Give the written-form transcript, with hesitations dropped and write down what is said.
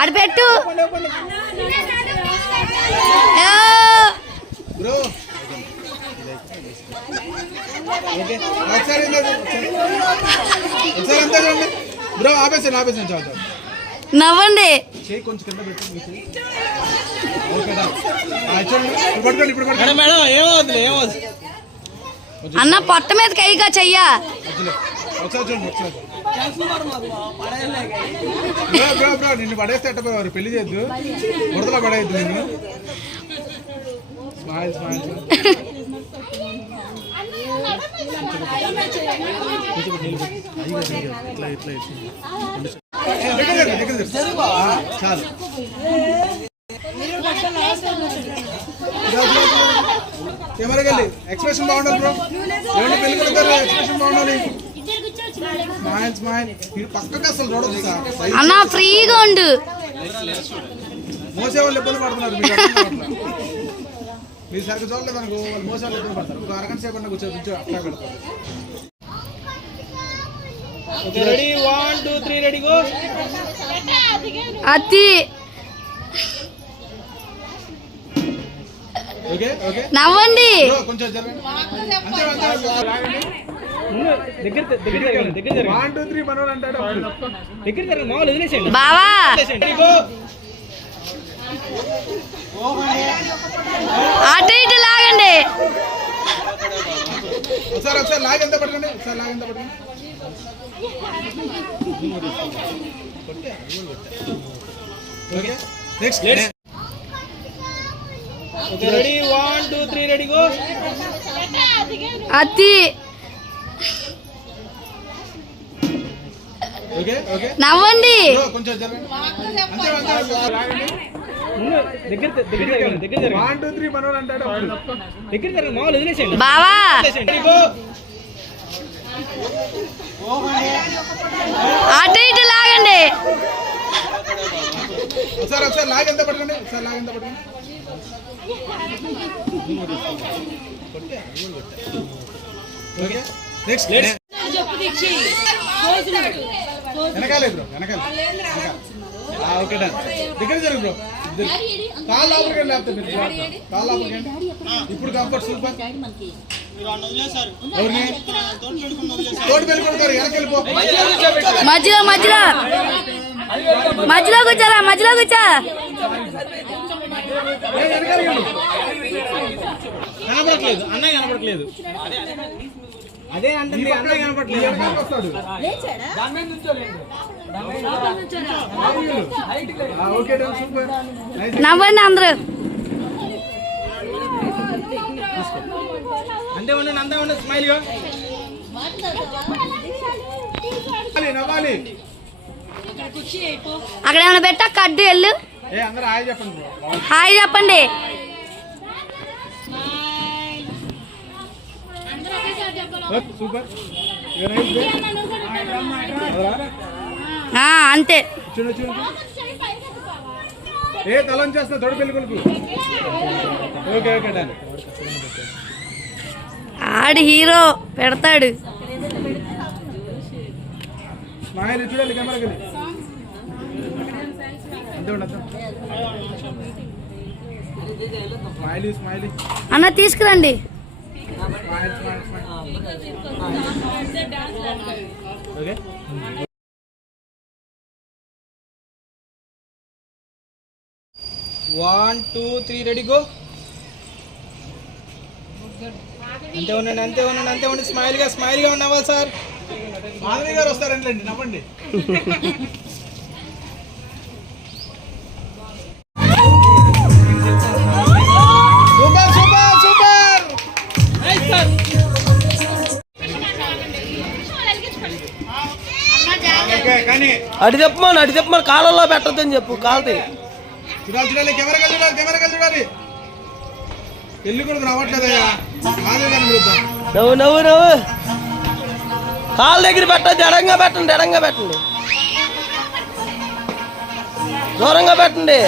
అటు పెట్టు నవ్వండి. అన్న పొట్ట మీద కైగా చెయ్యా. నిన్ను పడేస్తే ఎట్టపోయారు, పెళ్లి చేయొద్దు, బురదలో పడేయద్దు నిన్ను. Smile smile. చాలు కెమెరాకి వెళ్ళి ఎక్స్ప్రెషన్ బాగుండాలి బ్రో. ఏమంటే పెళ్లి కొడుకు ఎక్స్ప్రెషన్ బాగుండాలి. Smile smile. మీరు పక్కకి అసలు చూడదు సార్. అన్న ఫ్రీగా ఉండు. మోసే వాళ్ళు ఇబ్బంది పడుతున్నారు. మీరు సరిగ్గా చూడలేదు అనుకో, వాళ్ళు మోసే వాళ్ళు ఇబ్బంది పడతారు. ఒక అరగంట సేపు అన్న కూర్చో అట్లా పెడతారు. Ready 1 2 3 ready go. అతి ఓకే ఓకే నవ్వండి. కొంచెం జరగండి. అంతే దగ్గర దగ్గర 1 2 3 మనోడు అంటాడు. దగ్గర జరగండి. మామూలు వదిలేసేయండి బావా. అటు ఇటు లాగండి. ఒకసారి ఒకసారి లాగెంత పట్టుకోండి. ఒకసారి లాగెంత పట్టుకోండి. Okay next ready 1 2 3 ready go. అతి ఓకే ఓకే నవ్వండి. కొంచెం జరగండి. అంతే దగ్గర దగ్గర జరగండి. దగ్గర జరగండి. 1 2 3 మనోడు అంటాడు. దగ్గర జరగండి. మామూలు వదిలేసేయండి బావా. అటు ఇటు లాగండి. ఒకసారి ఒకసారి లాగెంత పట్టుకోండి. ఒకసారి లాగెంత పట్టుకోండి. ఓకే నెక్స్ట్ వెనకాలే బ్రో, వెనకాల. Okay done. దగ్గర జరుగు బ్రో. కాళ్ళు లోపలికి లేకపోతే కాళ్ళు లోపలికి. ఇప్పుడు కంఫర్ట్ సూపర్. ఎవరిని తోడు పెళ్ళికొడతారు. వెనకెళ్ళిపో. మధ్యలో మధ్యలో మధ్యలో కూర్చోరా. మధ్యలో కూర్చో. కనపడట్లేదు అన్నయ్య, కనపడట్లేదు. అదే అంటే అన్నయ్య కనపడట్లేదు. వస్తాడు. Okay done super. నవ్వండి అందరూ. అంతే ఉండండి, అంతే ఉండండి. స్మైల్ గా నవ్వాలి. అక్కడ ఏమైనా పెట్టా కడ్డు వెళ్ళు. అందరూ హాయ్ చెప్పండి బ్రో. హాయ్ చెప్పండి. సూపర్. అంతే. తలం చేస్తా తోడు పెళ్లి కొడుకు. Okay okay done. ఆడు హీరో పెడతాడు. స్మైల్ చూడాలి కెమెరాకి. అంతే ఉండదు. Smiley smiley. అన్న తీసుకురండి. Okay 1 2 3 ready go. అంతే ఉండండి, అంతే ఉండండి, అంతే ఉండండి. స్మైల్ గా ఉన్నవాలి సార్. మాధవి గారు వస్తారండి, నవ్వండి. Super super super. అడి చెప్పమని కాలంలో పెట్టద్దని చెప్పు. కాలుతాయి. చూడాలి చూడాలి. కెమెరా చూడాలి. పెళ్లి కొడుకు రావట్లేదయ్యా. మాధవి గారిని పిలుద్దాం. నవ్వు కాళ్ళ దగ్గర పెట్టద్దు. ఎడంగా పెట్టండి. దూరంగా పెట్టండి.